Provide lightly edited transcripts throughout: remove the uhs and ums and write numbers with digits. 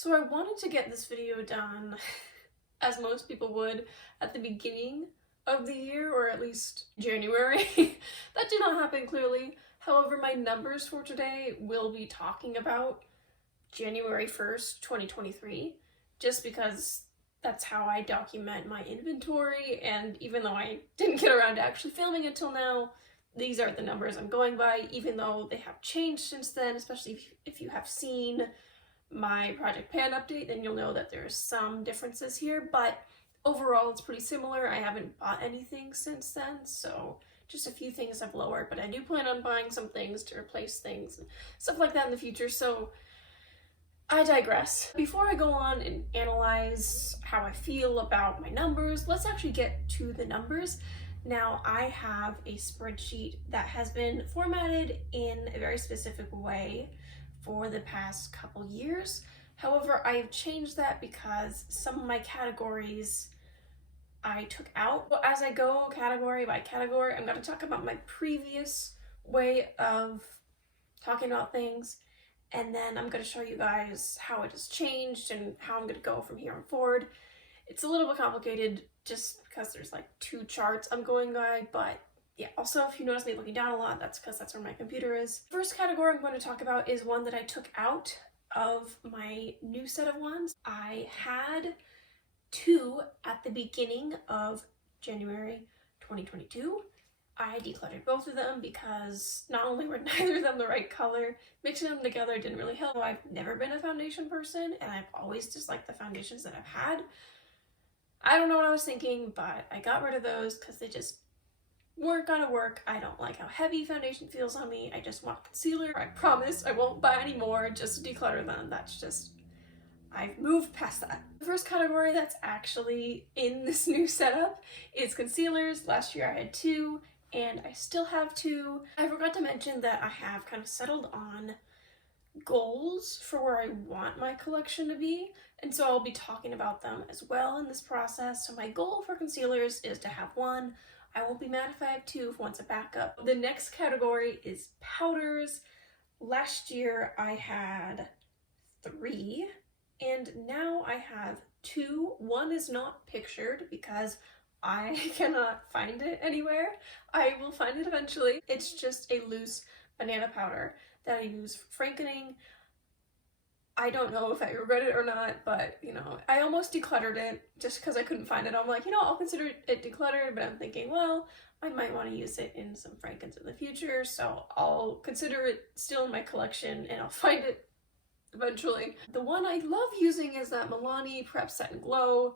So I wanted to get this video done, as most people would, at the beginning of the year, or at least January. That did not happen clearly. However, my numbers for today will be talking about January 1st, 2023, just because that's how I document my inventory, and even though I didn't get around to actually filming until now, these are the numbers I'm going by, even though they have changed since then, especially if you have seen my Project Pan update, then you'll know that there's some differences here, but overall it's pretty similar. I haven't bought anything since then, so just a few things I've lowered, but I do plan on buying some things to replace things and stuff like that in the future, so I digress. Before I go on and analyze how I feel about my numbers, let's actually get to the numbers. Now, I have a spreadsheet that has been formatted in a very specific way for the past couple years. However, I have changed that because some of my categories I took out. Well, as I go category by category, I'm going to talk about my previous way of talking about things, and then I'm going to show you guys how it has changed and how I'm going to go from here on forward. It's a little bit complicated just because there's like two charts I'm going by, but yeah, also if you notice me looking down a lot, that's because that's where my computer is. First category I'm going to talk about is one that I took out of my new set of ones. I had two at the beginning of January 2022. I decluttered both of them because not only were neither of them the right color, mixing them together didn't really help. I've never been a foundation person, and I've always disliked the foundations that I've had. I don't know what I was thinking, but I got rid of those because they just weren't gonna work. I don't like how heavy foundation feels on me. I just want concealer. I promise I won't buy any more just to declutter them. That's just, I've moved past that. The first category that's actually in this new setup is concealers. Last year I had two, and I still have two. I forgot to mention that I have kind of settled on goals for where I want my collection to be, and so I'll be talking about them as well in this process. So my goal for concealers is to have one. I won't be mad if I have two if one's a backup. The next category is powders. Last year I had three, and now I have two. One is not pictured because I cannot find it anywhere. I will find it eventually. It's just a loose banana powder that I use for frankening. I don't know if I regret it or not, but you know, I almost decluttered it just because I couldn't find it. I'm like, you know, I'll consider it decluttered, but I'm thinking, well, I might want to use it in some frankens in the future, so I'll consider it still in my collection and I'll find it eventually. The one I love using is that Milani Prep Set and Glow,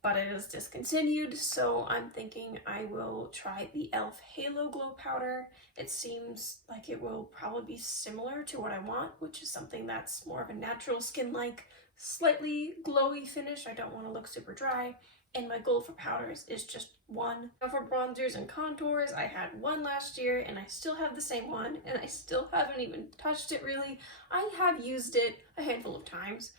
but it is discontinued, so I'm thinking I will try the e.l.f. Halo Glow Powder. It seems like it will probably be similar to what I want, which is something that's more of a natural skin-like, slightly glowy finish. I don't want to look super dry, and my goal for powders is just one. Now for bronzers and contours, I had one last year, and I still have the same one, and I still haven't even touched it really. I have used it a handful of times.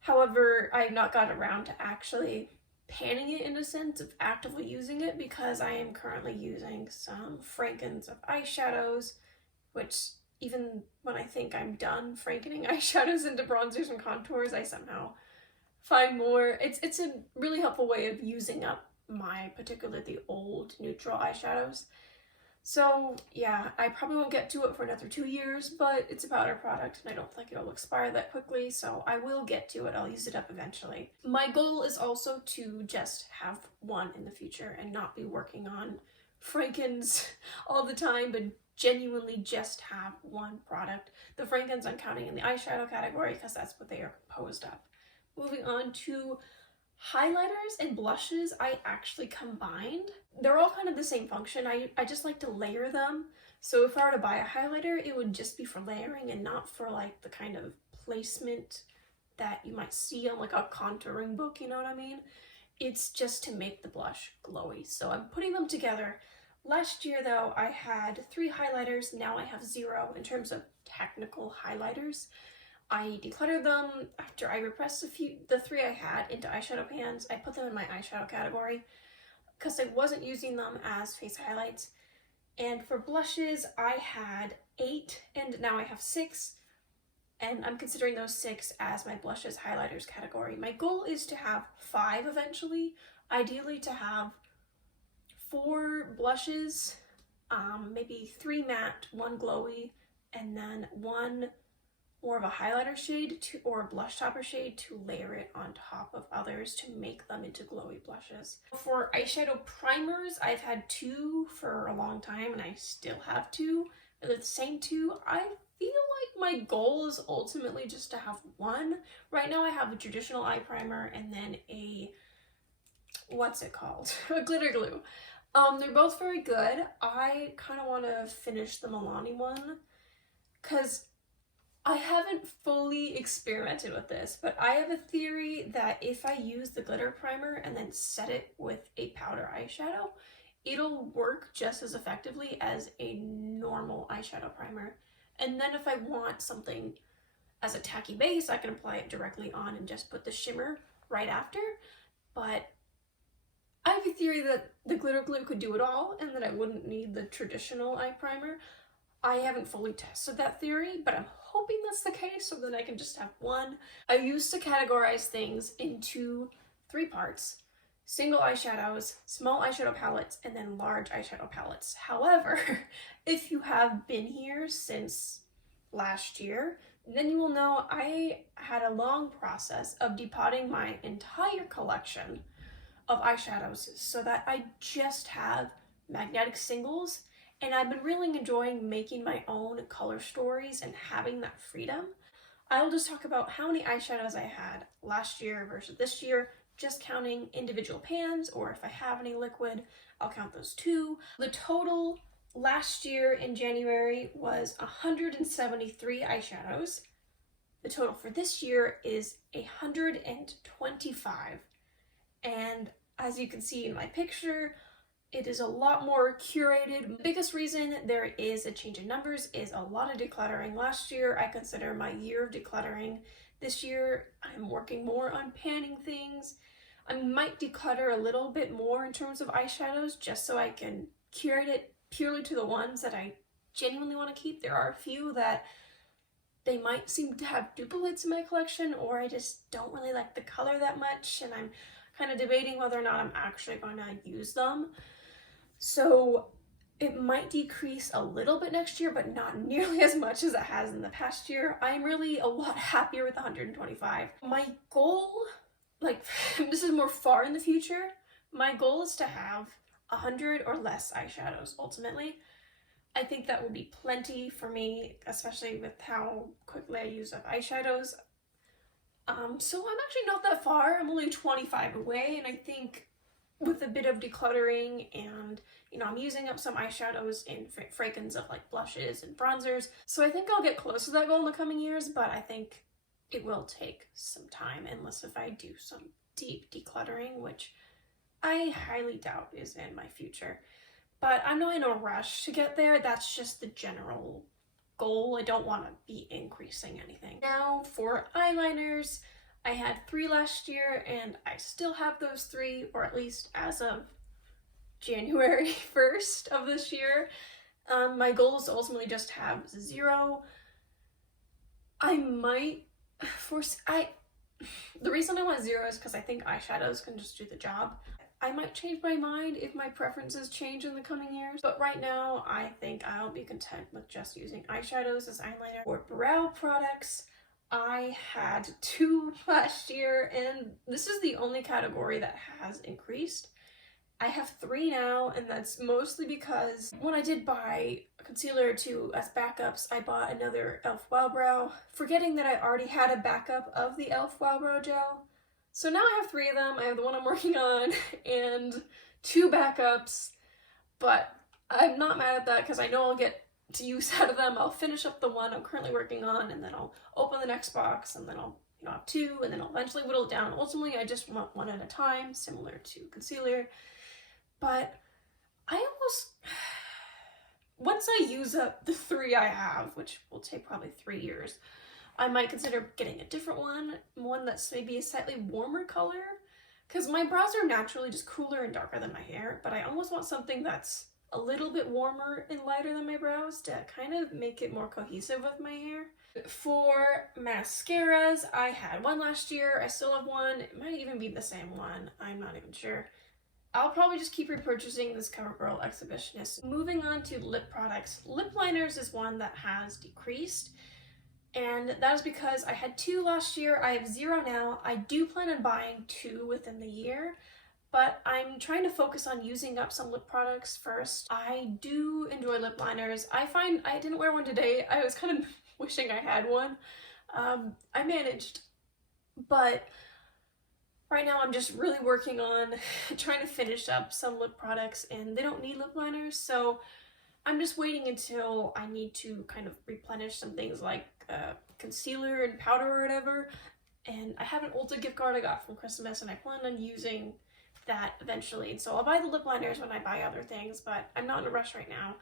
However, I have not gotten around to actually panning it in a sense of actively using it because I am currently using some frankens of eyeshadows, which even when I think I'm done frankening eyeshadows into bronzers and contours, I somehow find more. It's a really helpful way of using up my particularly old neutral eyeshadows. So yeah, I probably won't get to it for another 2 years, but it's a powder product and I don't think it'll expire that quickly, so I will get to it. I'll use it up eventually. My goal is also to just have one in the future and not be working on frankens all the time, but genuinely just have one product. The frankens I'm counting in the eyeshadow category because that's what they are composed of. Moving on to highlighters and blushes, I actually combined. They're all kind of the same function. I just like to layer them. So if I were to buy a highlighter, it would just be for layering and not for like the kind of placement that you might see on like a contouring book, you know what I mean? It's just to make the blush glowy. So I'm putting them together. Last year though, I had 3 highlighters. Now I have 0 in terms of technical highlighters. I decluttered them after I repressed the 3 I had into eyeshadow pans. I put them in my eyeshadow category because I wasn't using them as face highlights. And for blushes, I had 8 and now I have 6. and I'm considering those 6 as my blushes highlighters category. My goal is to have 5 eventually, ideally to have 4 blushes, maybe 3 matte, 1 glowy, and then 1 more of a highlighter shade or a blush topper shade to layer it on top of others to make them into glowy blushes. For eyeshadow primers, I've had 2 for a long time and I still have 2. They're the same 2. I feel like my goal is ultimately just to have 1. Right now I have a traditional eye primer and then a, what's it called? A glitter glue. They're both very good. I kind of want to finish the Milani one because I haven't fully experimented with this, but I have a theory that if I use the glitter primer and then set it with a powder eyeshadow, it'll work just as effectively as a normal eyeshadow primer. And then if I want something as a tacky base, I can apply it directly on and just put the shimmer right after. But I have a theory that the glitter glue could do it all and that I wouldn't need the traditional eye primer. I haven't fully tested that theory, but I'm hoping that's the case so that I can just have 1. I used to categorize things into 3 parts: single eyeshadows, small eyeshadow palettes, and then large eyeshadow palettes. However, if you have been here since last year, then you will know I had a long process of depotting my entire collection of eyeshadows so that I just have magnetic singles, and I've been really enjoying making my own color stories and having that freedom. I'll just talk about how many eyeshadows I had last year versus this year, just counting individual pans, or if I have any liquid, I'll count those too. The total last year in January was 173 eyeshadows. The total for this year is 125. And as you can see in my picture, it is a lot more curated. The biggest reason there is a change in numbers is a lot of decluttering. Last year, I consider my year of decluttering. This year, I'm working more on panning things. I might declutter a little bit more in terms of eyeshadows just so I can curate it purely to the ones that I genuinely want to keep. There are a few that they might seem to have duplicates in my collection, or I just don't really like the color that much, and I'm kind of debating whether or not I'm actually going to use them. So it might decrease a little bit next year, but not nearly as much as it has in the past year. I'm really a lot happier with 125. My goal, like, this is more far in the future, my goal is to have 100 or less eyeshadows ultimately. I think that would be plenty for me, especially with how quickly I use up eyeshadows. So I'm actually not that far. I'm only 25 away, and I think with a bit of decluttering and, you know, I'm using up some eyeshadows in fragrance of like blushes and bronzers. So I think I'll get close to that goal in the coming years, but I think it will take some time unless if I do some deep decluttering, which I highly doubt is in my future. But I'm not in a rush to get there. That's just the general goal. I don't want to be increasing anything. Now for eyeliners, I had 3 last year and I still have those 3, or at least as of January 1st of this year. My goal is to ultimately just have 0. I might force, the reason I want 0 is because I think eyeshadows can just do the job. I might change my mind if my preferences change in the coming years, but right now I think I'll be content with just using eyeshadows as eyeliner. For brow products, I had 2 last year, and this is the only category that has increased. I have 3 now, and that's mostly because when I did buy a concealer or 2 as backups, I bought another e.l.f. Wow Brow, forgetting that I already had a backup of the e.l.f. Wow Brow gel. So now I have 3 of them. I have the one I'm working on and 2 backups, but I'm not mad at that because I know I'll get to use out of them. I'll finish up the one I'm currently working on, and then I'll open the next box, and then I'll have 2, and then I'll eventually whittle it down. Ultimately, I just want 1 at a time, similar to concealer. But I almost, once I use up the 3 I have, which will take probably 3 years, I might consider getting a different one that's maybe a slightly warmer color, because my brows are naturally just cooler and darker than my hair, but I almost want something that's a little bit warmer and lighter than my brows to kind of make it more cohesive with my hair. For mascaras, I had one last year. I still have one. It might even be the same one. I'm not even sure. I'll probably just keep repurchasing this CoverGirl Exhibitionist. Moving on to lip products. Lip liners is one that has decreased, and that is because I had 2 last year. I have 0 now. I do plan on buying 2 within the year, but I'm trying to focus on using up some lip products first. I do enjoy lip liners. I find I didn't wear one today. I was kind of wishing I had one. I managed, but right now I'm just really working on trying to finish up some lip products, and they don't need lip liners, so I'm just waiting until I need to kind of replenish some things like concealer and powder or whatever. And I have an Ulta gift card I got from Christmas, and I plan on using that eventually. And so I'll buy the lip liners when I buy other things, but I'm not in a rush right now.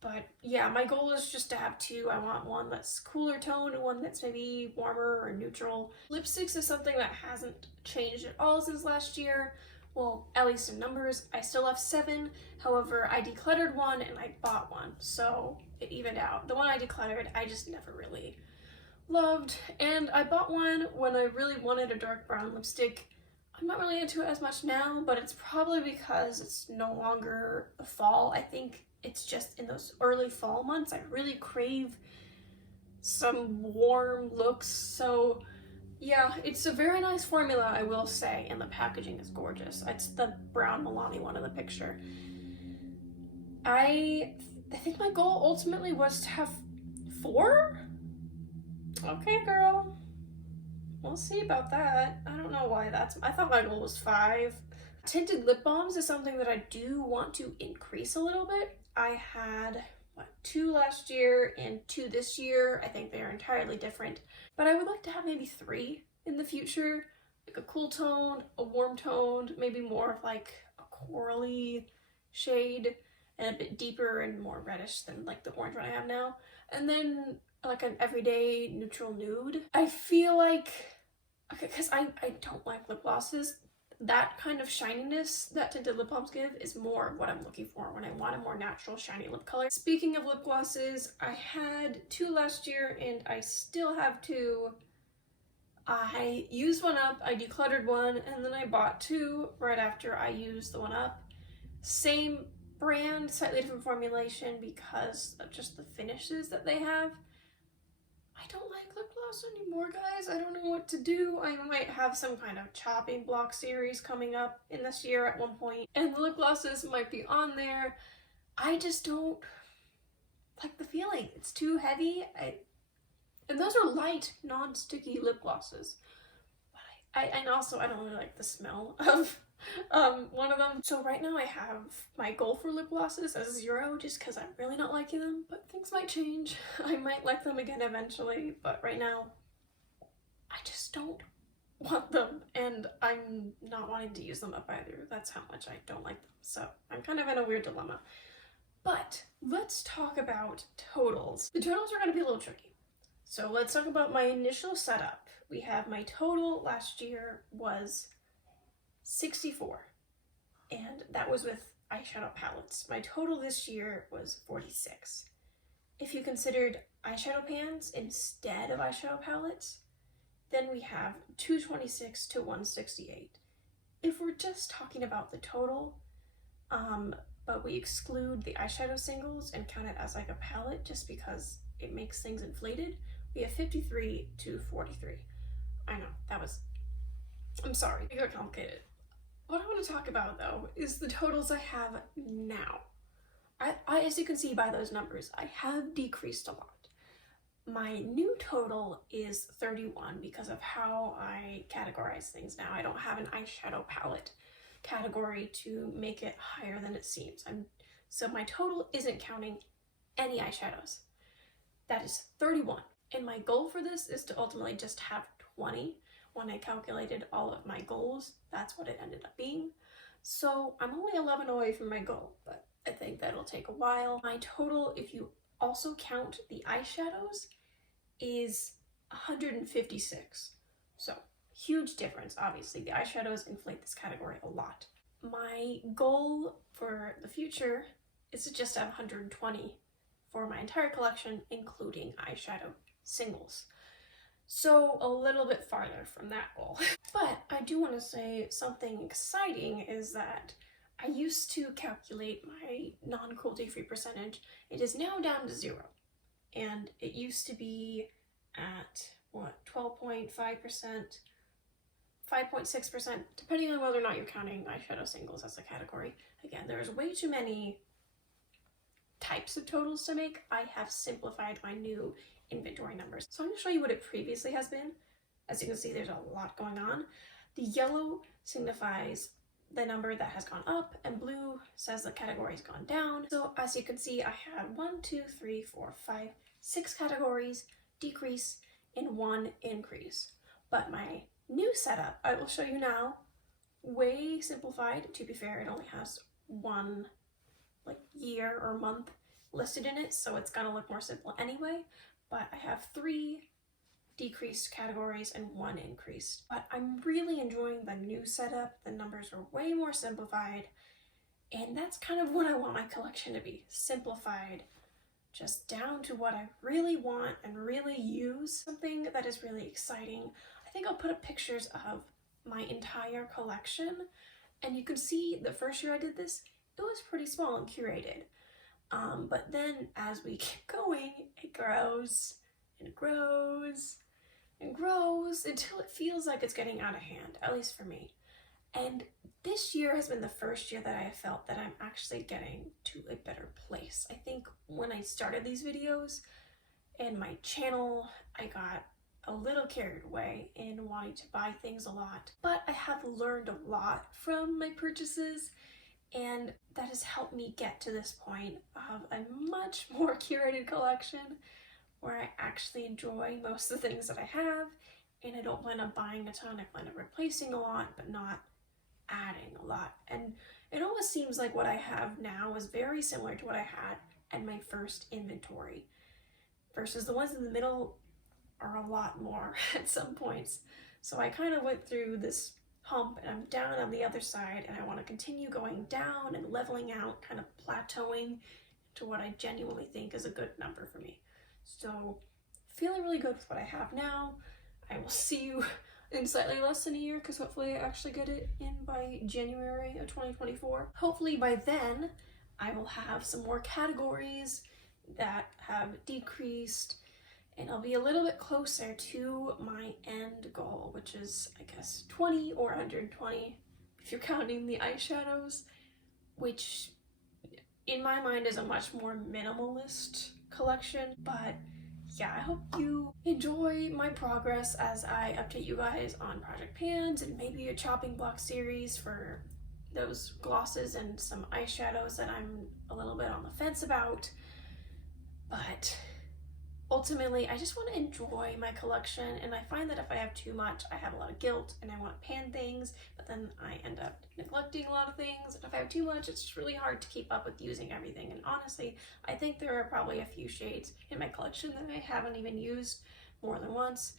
But yeah, my goal is just to have 2. I want one that's cooler tone and one that's maybe warmer or neutral. Lipsticks is something that hasn't changed at all since last year. Well, at least in numbers. I still have 7. However, I decluttered one and I bought one, so it evened out. The one I decluttered, I just never really loved. And I bought one when I really wanted a dark brown lipstick. I'm not really into it as much now, but it's probably because it's no longer the fall. I think it's just in those early fall months I really crave some warm looks. So yeah, it's a very nice formula, I will say, and the packaging is gorgeous. It's the brown Milani one in the picture. I think my goal ultimately was to have 4? Okay, girl. We'll see about that. I don't know why I thought my goal was 5. Tinted lip balms is something that I do want to increase a little bit. I had, 2 last year and 2 this year. I think they're entirely different. But I would like to have maybe 3 in the future. Like a cool tone, a warm toned, maybe more of like a corally shade, and a bit deeper and more reddish than like the orange one I have now. And then like an everyday neutral nude. I feel like, okay, because I don't like lip glosses. That kind of shininess that tinted lip balms give is more of what I'm looking for when I want a more natural shiny lip color. Speaking of lip glosses, I had 2 last year and I still have 2. I used one up, I decluttered one, and then I bought 2 right after I used the one up. Same brand, slightly different formulation because of just the finishes that they have. I don't like lip gloss anymore, guys. I don't know what to do. I might have some kind of chopping block series coming up in this year at one point, and the lip glosses might be on there. I just don't like the feeling. It's too heavy. And those are light, non-sticky lip glosses. And also, I don't really like the smell of one of them. So right now I have my goal for lip glosses as 0 just because I'm really not liking them, but things might change. I might like them again eventually, but right now I just don't want them, and I'm not wanting to use them up either. That's how much I don't like them. So I'm kind of in a weird dilemma. But let's talk about totals. The totals are going to be a little tricky. So let's talk about my initial setup. We have my total last year was 64, and that was with eyeshadow palettes. My total this year was 46. If you considered eyeshadow pans instead of eyeshadow palettes, then we have 226 to 168. If we're just talking about the total, but we exclude the eyeshadow singles and count it as like a palette just because it makes things inflated, we have 53 to 43. I know, I'm sorry, it got complicated. What I want to talk about though is the totals I have now. As you can see by those numbers, I have decreased a lot. My new total is 31 because of how I categorize things now. I don't have an eyeshadow palette category to make it higher than it seems. So my total isn't counting any eyeshadows. That is 31. And my goal for this is to ultimately just have 20. When I calculated all of my goals, that's what it ended up being. So I'm only 11 away from my goal, but I think that'll take a while. My total, if you also count the eyeshadows, is 156. So huge difference, obviously. The eyeshadows inflate this category a lot. my goal for the future is to just have 120 for my entire collection, including eyeshadow singles. So a little bit farther from that goal. But I do want to say something exciting is that I used to calculate my non-cruelty-free percentage. It is now down to 0. And it used to be at, what, 12.5%, 5.6%, depending on whether or not you're counting eyeshadow singles as a category. Again, there's way too many types of totals to make. I have simplified my new inventory numbers. So I'm going to show you what it previously has been. As you can see, there's a lot going on. The yellow signifies the number that has gone up, and blue says the category's gone down. So as you can see, I had 1, 2, 3, 4, 5, 6 categories decrease and 1 increase. But my new setup, I will show you now, way simplified. To be fair, it only has 1 year or month listed in it, so it's gonna look more simple anyway. But I have 3 decreased categories and 1 increased. But I'm really enjoying the new setup. The numbers are way more simplified, and that's kind of what I want my collection to be. Simplified, just down to what I really want and really use. Something that is really exciting. I think I'll put up pictures of my entire collection, and you can see the first year I did this, it was pretty small and curated. But then as we keep going, it grows and grows and grows until it feels like it's getting out of hand, at least for me. And this year has been the first year that I have felt that I'm actually getting to a better place. I think when I started these videos and my channel, I got a little carried away in wanting to buy things a lot. But I have learned a lot from my purchases, and that has helped me get to this point of a much more curated collection where I actually enjoy most of the things that I have, and I don't plan on buying a ton. I plan on replacing a lot, but not adding a lot. And it almost seems like what I have now is very similar to what I had at my first inventory, versus the ones in the middle are a lot more at some points. So I kind of went through this hump and I'm down on the other side, and I want to continue going down and leveling out, kind of plateauing to what I genuinely think is a good number for me. So feeling really good with what I have now. I will see you in slightly less than a year, because hopefully I actually get it in by January of 2024. Hopefully by then I will have some more categories that have decreased, and I'll be a little bit closer to my end goal, which is, I guess, 20 or 120 if you're counting the eyeshadows, which in my mind is a much more minimalist collection. But yeah, I hope you enjoy my progress as I update you guys on Project Pans and maybe a chopping block series for those glosses and some eyeshadows that I'm a little bit on the fence about. But ultimately, I just want to enjoy my collection, and I find that if I have too much, I have a lot of guilt and I want to pan things, but then I end up neglecting a lot of things. And if I have too much, it's just really hard to keep up with using everything. And honestly, I think there are probably a few shades in my collection that I haven't even used more than once.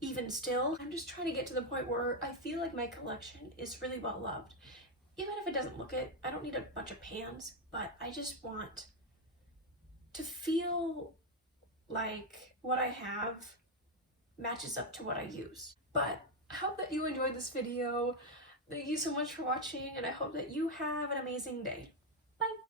Even still, I'm just trying to get to the point where I feel like my collection is really well loved. Even if it doesn't look it, I don't need a bunch of pans, but I just want to feel like what I have matches up to what I use. But I hope that you enjoyed this video. Thank you so much for watching, and I hope that you have an amazing day.